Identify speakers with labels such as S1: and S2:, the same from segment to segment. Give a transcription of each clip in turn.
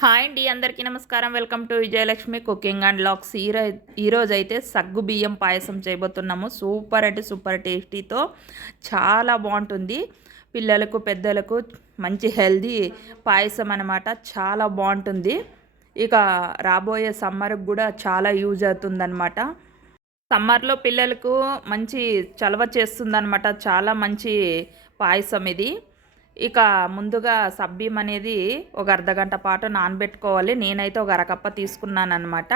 S1: Hi అండి అందరికీ నమస్కారం. Welcome to Vijayalakshmi cooking and vlogs. ఈరో ఈరోజు అయితే సగ్గు బియ్యం పాయసం చేయబోతున్నాము. సూపర్ అంటే సూపర్ టేస్టీతో చాలా బాగుంటుంది. పిల్లలకు పెద్దలకు మంచి హెల్దీ పాయసం అనమాట చాలా బాగుంటుంది. ఇక రాబోయే సమ్మర్కి కూడా చాలా యూజ్ అవుతుందన్నమాట. సమ్మర్లో పిల్లలకు మంచి చలవ చేస్తుందన్నమాట. చాలా మంచి పాయసం ఇది. ఇక ముందుగా సబ్బీం అనేది ఒక అర్ధగంట పాటు నానబెట్టుకోవాలి. నేనైతే ఒక అరకప్ప తీసుకున్నాను అనమాట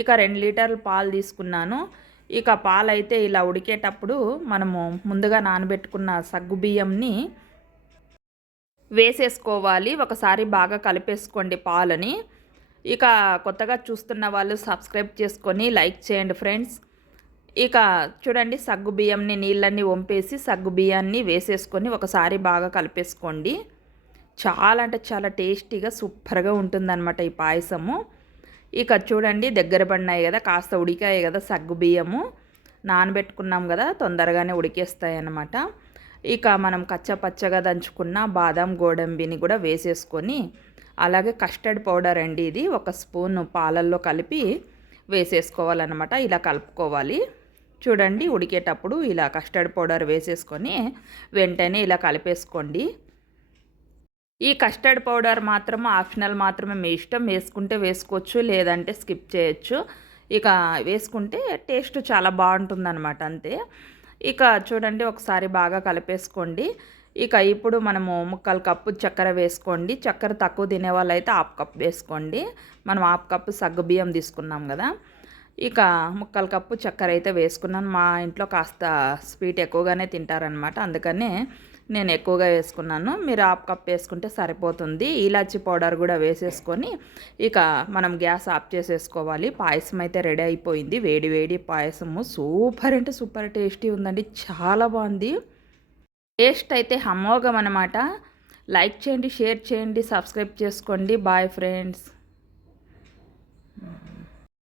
S1: ఇక రెండు లీటర్లు పాలు తీసుకున్నాను. ఇక పాలు అయితే ఇలా ఉడికేటప్పుడు మనము ముందుగా నానబెట్టుకున్న సగ్గు బియ్యంని వేసేసుకోవాలి. ఒకసారి బాగా కలిపేసుకోండి పాలని. ఇక కొత్తగా చూస్తున్న వాళ్ళు సబ్స్క్రైబ్ చేసుకొని లైక్ చేయండి ఫ్రెండ్స్. ఇక చూడండి సగ్గు బియ్యంని నీళ్ళన్నీ వంపేసి సగ్గు బియ్యాన్ని వేసేసుకొని ఒకసారి బాగా కలిపేసుకోండి. చాలా అంటే చాలా టేస్టీగా సూపర్గా ఉంటుందన్నమాట ఈ పాయసము. ఇక చూడండి దగ్గర పడినాయి కదా కాస్త ఉడికాయి కదా సగ్గు బియ్యము. నానబెట్టుకున్నాం కదా తొందరగానే ఉడికేస్తాయి అన్నమాట ఇక మనం కచ్చపచ్చగా దంచుకున్న బాదం గోడంబిని కూడా వేసేసుకొని అలాగే కస్టర్డ్ పౌడర్ అండి ఇది ఒక స్పూన్ పాలల్లో కలిపి వేసేసుకోవాలన్నమాట ఇలా కలుపుకోవాలి. చూడండి ఉడికేటప్పుడు ఇలా కస్టర్డ్ పౌడర్ వేసేసుకొని వెంటనే ఇలా కలిపేసుకోండి. ఈ కస్టర్డ్ పౌడర్ మాత్రం ఆప్షనల్ మాత్రమే మీ ఇష్టం. వేసుకుంటే వేసుకోవచ్చు లేదంటే స్కిప్ చేయొచ్చు. ఇక వేసుకుంటే టేస్ట్ చాలా బాగుంటుందన్నమాట అంతే. ఇక చూడండి ఒకసారి బాగా కలిపేసుకోండి. ఇక ఇప్పుడు మనము ముక్కలు కప్పు చక్కెర వేసుకోండి. చక్కెర తక్కువ తినే వాళ్ళైతే హాఫ్ కప్ వేసుకోండి. మనం హాఫ్ కప్పు సగ్గు బియ్యం తీసుకున్నాం కదా. ఇక ముక్కల కప్పు చక్కెర అయితే వేసుకున్నాను. మా ఇంట్లో కాస్త స్వీట్ ఎక్కువగానే తింటారనమాట అందుకనే నేను ఎక్కువగా వేసుకున్నాను. మీరు హాఫ్ కప్ వేసుకుంటే సరిపోతుంది. ఇలాచి పౌడర్ కూడా వేసేసుకొని ఇక మనం గ్యాస్ ఆఫ్ చేసేసుకోవాలి. పాయసం అయితే రెడీ అయిపోయింది. వేడి వేడి పాయసము. సూపర్ అంటే సూపర్ టేస్టీ ఉందండి. చాలా బాగుంది. టేస్ట్ అయితే హమోగం అనమాట లైక్ చేయండి షేర్ చేయండి సబ్స్క్రైబ్ చేసుకోండి. Bye friends.